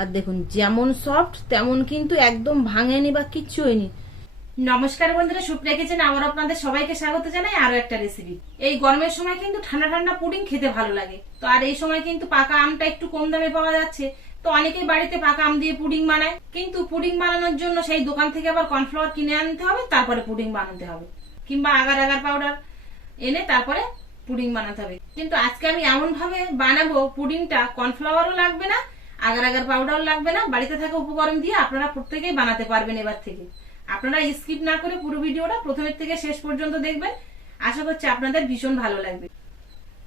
আর দেখুন যেমন সফট তেমন কিন্তু একদম ভাঙেনি বা কিচ্ছু হয়নি। নমস্কার বন্ধুরা, সুপ্রিয়া কিচেন আবার আপনাদের সবাইকে স্বাগত জানাই আরো একটা রেসিপি। এই গরমের সময় কিন্তু ঠান্ডা ঠান্ডা পুডিং খেতে ভালো লাগে। তো আর এই সময় কিন্তু পাকা আমটা একটু কম দামে পাওয়া যাচ্ছে। তো অনেকেই বাড়িতে পাকা আম দিয়ে পুডিং বানায়, কিন্তু পুডিং বানানোর জন্য সেই দোকান থেকে আবার কর্নফ্লাওয়ার কিনে আনতে হবে, তারপরে পুডিং বানাতে হবে, কিংবা আগার আগার পাউডার এনে তারপরে পুডিং বানাতে হবে। কিন্তু আজকে আমি এমন ভাবে বানাবো পুডিংটা কর্নফ্লাওয়ারও লাগবে না, আগার আগার পাউডারও লাগবে না, বাড়িতে থাকা উপকরণ দিয়ে আপনারা প্রত্যেকেই বানাতে পারবেন। এবার থেকে আপনারা স্কিপ না করে পুরো ভিডিওটা প্রথমের থেকে শেষ পর্যন্ত দেখবেন। আশা করছি আপনাদের ভীষণ ভালো লাগবে।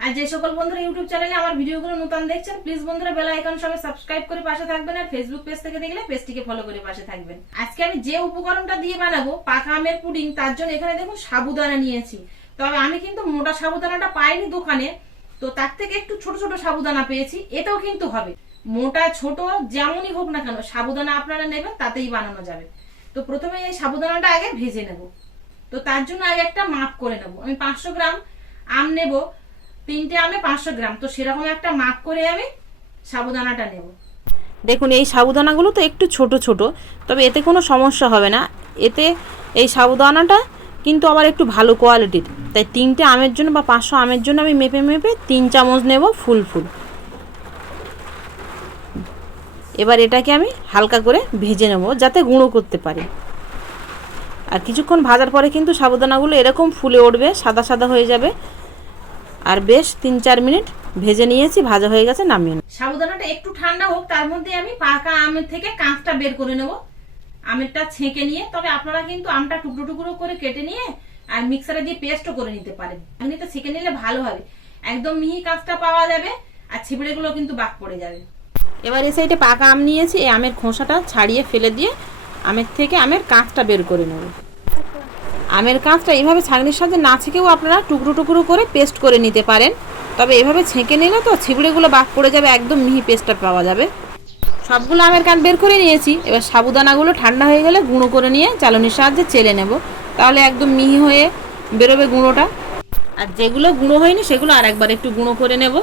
আর যে সকল বন্ধুরা ইউটিউব চ্যানেলে আমার ভিডিওগুলো নতুন দেখছেন, প্লিজ বন্ধুরা বেল আইকন সবাই সাবস্ক্রাইব করে পাশে থাকবেন, আর ফেসবুক পেজ থেকে দেখলে পেজটিকে ফলো করে পাশে থাকবেন। আজকে আমি যে উপকরণটা দিয়ে বানাবো পাকা আমের পুডিং, তার জন্য এখানে দেখুন সাবুদানা নিয়েছি। তবে আমি কিন্তু মোটা সাবুদানাটা পাইনি দোকানে, তো তার থেকে একটু ছোট ছোট সাবুদানা পেয়েছি। এটাও কিন্তু হবে, মোটা ছোট যেমনই হোক না কেন সাবুদানা আপনারা নেবেন, তাতেই বানানো যাবে। তো প্রথমে এই সাবুদানাটা আগে ভেজে নেব। তো তার জন্য আগে একটা মাপ করে নেব। আমি 500 গ্রাম আম নেব, 3টে আমে 500 গ্রাম, তো সেরকম একটা মাপ করে আমি সাবুদানাটা নেব। দেখুন এই সাবুদানাগুলো তো একটু ছোট ছোট, তবে এতে কোনো সমস্যা হবে না। এতে এই সাবুদানাটা কিন্তু আবার একটু ভালো কোয়ালিটির, তাই 3টে আমের জন্য বা 500 আমের জন্য আমি মেপে মেপে 3 চামচ নেব ফুল ফুল। এবার এটাকে আমি হালকা করে ভেজে নেব যাতে গুঁড়ো করতে পারি। আর কিছুক্ষণ ভাজার পরে কিন্তু সাবুদানাগুলো এরকম ফুলে উঠবে, সাদা সাদা হয়ে যাবে। আর বেশ 3-4 মিনিট ভেজে নিয়েছি, ভাজা হয়ে গেছে, নামিয়ে নেব। সাবুদানাটা একটু ঠান্ডা হোক, তার মধ্যে আমি পাকা আমের থেকে কাঁচটা বের করে নেব, আমেরটা ছেঁকে নিয়ে। তবে আপনারা কিন্তু আমটা টুকরো টুকরো করে কেটে নিয়ে আর মিক্সারে দিয়ে পেস্টও করে নিতে পারেন। এমনিতে ছেঁকে নিলে ভালো হবে, একদম মিহি কাঁচটা পাওয়া যাবে, আর ছিবড়েগুলো কিন্তু বাদ পড়ে যাবে। এবার এই সাইডে পাকা আম নিয়েছি, এই আমের খোসাটা ছাড়িয়ে ফেলে দিয়ে আমের থেকে আমের কাঁচটা বের করে নেব। আমের কাঁচটা এইভাবে ছাঁকনির সাহায্যে না ছেঁকেও আপনারা টুকরো টুকরো করে পেস্ট করে নিতে পারেন। তবে এভাবে ছেঁকে নিলে তো ছিবড়েগুলো বাদ পড়ে যাবে, একদম মিহি পেস্টটা পাওয়া যাবে। সবগুলো আমের কাঁচ বের করে নিয়েছি। এবার সাবুদানাগুলো ঠান্ডা হয়ে গেলে গুঁড়ো করে নিয়ে চালনির সাহায্যে চেলে নেব, তাহলে একদম মিহি হয়ে বেরোবে গুঁড়োটা। আর যেগুলো গুঁড়ো হয়নি সেগুলো আর একবার একটু গুঁড়ো করে নেব।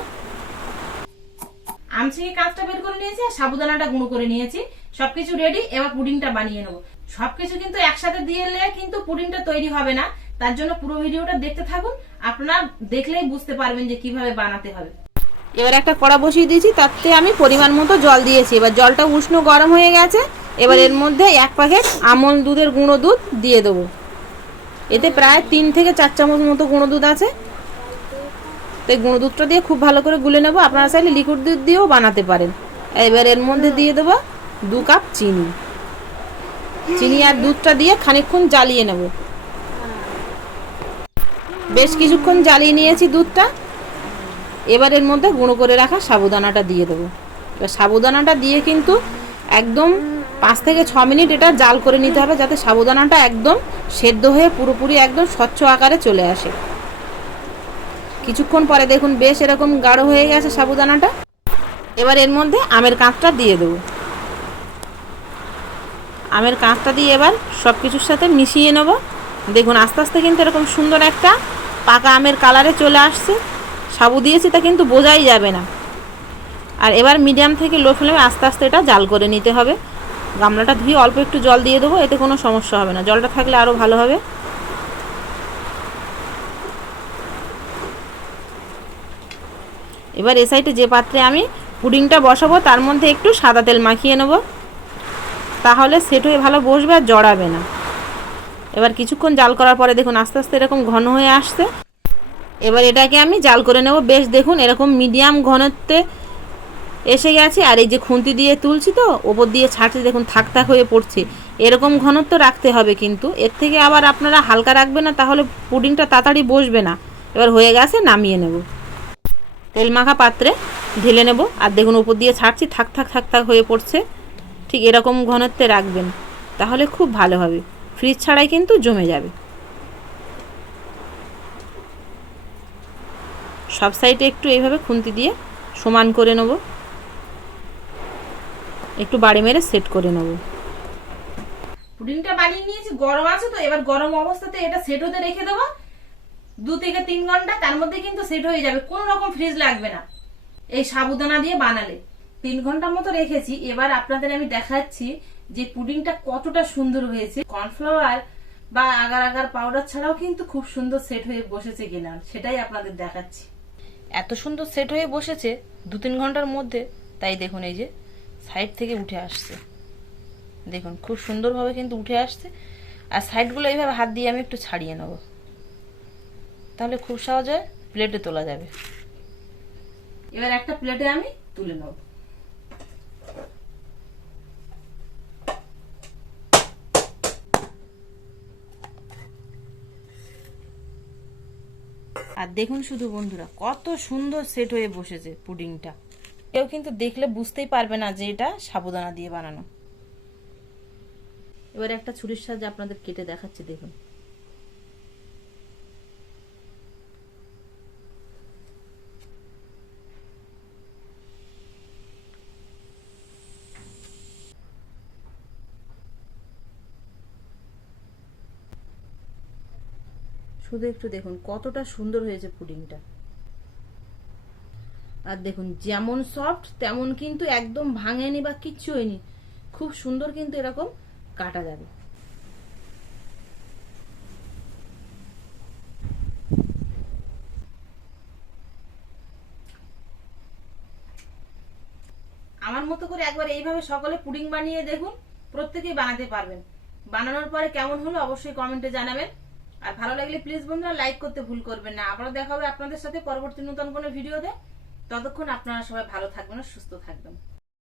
আম ছেঁকে কাঁচটা বের করে নিয়েছি আর সাবুদানাটা গুঁড়ো করে নিয়েছি, সবকিছু রেডি। এবার পুডিংটা বানিয়ে নেবো। সবকিছু কিন্তু একসাথে দিয়ে এলে কিন্তু পুডিংটা তৈরি হবে না, তার জন্য পুরো ভিডিওটা দেখতে থাকুন, আপনারা দেখলেই বুঝতে পারবেন যে কিভাবে বানাতে হবে। এবার একটা কড়া বসিয়ে দিয়েছি, তাতে আমি পরিমাণ মতো জল দিয়েছি। এবার জলটা উষ্ণ গরম হয়ে গেছে। এবার এর মধ্যে 1 প্যাকেট আমল দুধের গুঁড়ো দুধ দিয়ে দেবো। এতে প্রায় 3 থেকে 4 চামচ মতো গুঁড়ো দুধ আছে। তাই গুঁড়ো দুধটা দিয়ে খুব ভালো করে গুলে নেব। আপনারা চাইলে লিকুইড দুধ দিয়েও বানাতে পারেন। এবার এর মধ্যে দিয়ে দেবো 2 কাপ চিনি। চিনি আর দুধটা দিয়ে খানিকক্ষণ জ্বালিয়ে নেব। বেশ কিছুক্ষণ জ্বালিয়ে নিয়েছি দুধটা। এবার এর মধ্যে গুঁড়ো করে রাখা সাবুদানাটা দিয়ে দেবো। এবার সাবুদানাটা দিয়ে কিন্তু একদম 5 থেকে 6 মিনিট এটা জাল করে নিতে হবে, যাতে সাবুদানাটা একদম সেদ্ধ হয়ে পুরোপুরি একদম স্বচ্ছ আকারে চলে আসে। কিছুক্ষণ পরে দেখুন বেশ এরকম গাঢ় হয়ে গেছে সাবুদানাটা। এবার এর মধ্যে আমের কাঁচটা দিয়ে দেবো। আমের কাঁচটা দিয়ে এবার সব কিছুর সাথে মিশিয়ে নেব। দেখুন আস্তে আস্তে কিন্তু এরকম সুন্দর একটা পাকা আমের কালারে চলে আসছে। সাবু দিয়েছি তা কিন্তু বোঝাই যাবে না। আর এবার মিডিয়াম থেকে লো ফ্লেমে আস্তে আস্তে এটা জাল করে নিতে হবে। গামলাটা ধুয়ে অল্প একটু জল দিয়ে দেবো, এতে কোনো সমস্যা হবে না, জলটা থাকলে আরও ভালো হবে। এবার এ সাইডে যে পাত্রে আমি পুডিংটা বসাবো তার মধ্যে একটু সাদা তেল মাখিয়ে নেব, তাহলে সেট হয়ে ভালো বসবে আর জড়াবে না। এবার কিছুক্ষণ জাল করার পরে দেখুন আস্তে আস্তে এরকম ঘন হয়ে আসছে। এবার এটাকে আমি জাল করে নেব। বেশ দেখুন এরকম মিডিয়াম ঘনত্বে এসে গেছে। আর এই যে খুন্তি দিয়ে তুলছি তো ওপর দিয়ে ছাড়ছি, দেখুন থাক থাক হয়ে পড়ছে। এরকম ঘনত্ব রাখতে হবে, কিন্তু এর থেকে আবার আপনারা হালকা রাখবেন না, তাহলে পুডিংটা তাড়াতাড়ি বসবে না। এবার হয়ে গেছে, নামিয়ে নেব। তেল মাখা পাত্রে ঢেলে নেব। আর দেখুন ওপর দিয়ে ছাড়ছি, থাক থাক থাক থাক হয়ে পড়ছে। ঠিক এরকম ঘনত্বে রাখবেন, তাহলে খুব ভালো হবে। ফ্রিজ ছাড়াই কিন্তু জমে যাবে। সব সাইডে একটু এইভাবে খুন্তি দিয়ে সমান করে নেব, একটু বাড়ি মেরে সেট করে নেব। পুডিংটা বানিয়ে নিয়েছি, গরম আছে তো এবার গরম অবস্থাতে এটা সেট হতে রেখে দেবো 2 থেকে 3 ঘন্টা। তার মধ্যে কিন্তু সেট হয়ে যাবে, কোনো রকম ফ্রিজ লাগবে না এই সাবুদানা দিয়ে বানালে। 3 ঘন্টা মতো রেখেছি। এবার আপনাদের আমি দেখাচ্ছি যে পুডিংটা কতটা সুন্দর হয়েছে। কর্নফ্লাওয়ার বা আগার আগার পাউডার ছাড়াও কিন্তু খুব সুন্দর সেট হয়ে বসেছে কিনা সেটাই আপনাদের দেখাচ্ছি। এত সুন্দর সেট হয়ে বসেছে 2-3 ঘন্টার মধ্যে, তাই দেখুন এই যে সাইড থেকে উঠে আসছে, দেখুন খুব সুন্দরভাবে কিন্তু উঠে আসছে। আর সাইডগুলো এইভাবে হাত দিয়ে আমি একটু ছাড়িয়ে নেব, তাহলে খুব সহজে প্লেটে তোলা যাবে। এবার একটা প্লেটে আমি তুলে নেব। আর দেখুন শুধু বন্ধুরা কত সুন্দর সেট হয়ে বসেছে পুডিংটা। কেউ কিন্তু দেখলে বুঝতেই পারবে না যে এটা সাবুদানা দিয়ে বানানো। এবার একটা ছুরির সাহায্যে আপনাদের কেটে দেখাচ্ছি, দেখুন। শুধু একটু দেখুন কতটা সুন্দর হয়েছে পুডিংটা। আর দেখুন যেমন সফট তেমন কিন্তু একদম ভাঙেনি বা কিচ্ছু হয়নি, খুব সুন্দর কিন্তু এরকম কাটা যাবে। আমার মতো করে একবার এইভাবে সকলে পুডিং বানিয়ে দেখুন, প্রত্যেকেই বানাতে পারবেন। বানানোর পরে কেমন হলো অবশ্যই কমেন্টে জানাবেন। আর ভালো লাগলে প্লিজ বন্ধুরা লাইক করতে ভুল করবেন না। আবারও দেখা হবে আপনাদের সাথে পরবর্তী নতুন কোনো ভিডিওতে। ততক্ষণ আপনারা সবাই ভালো থাকবেন আর সুস্থ থাকবেন।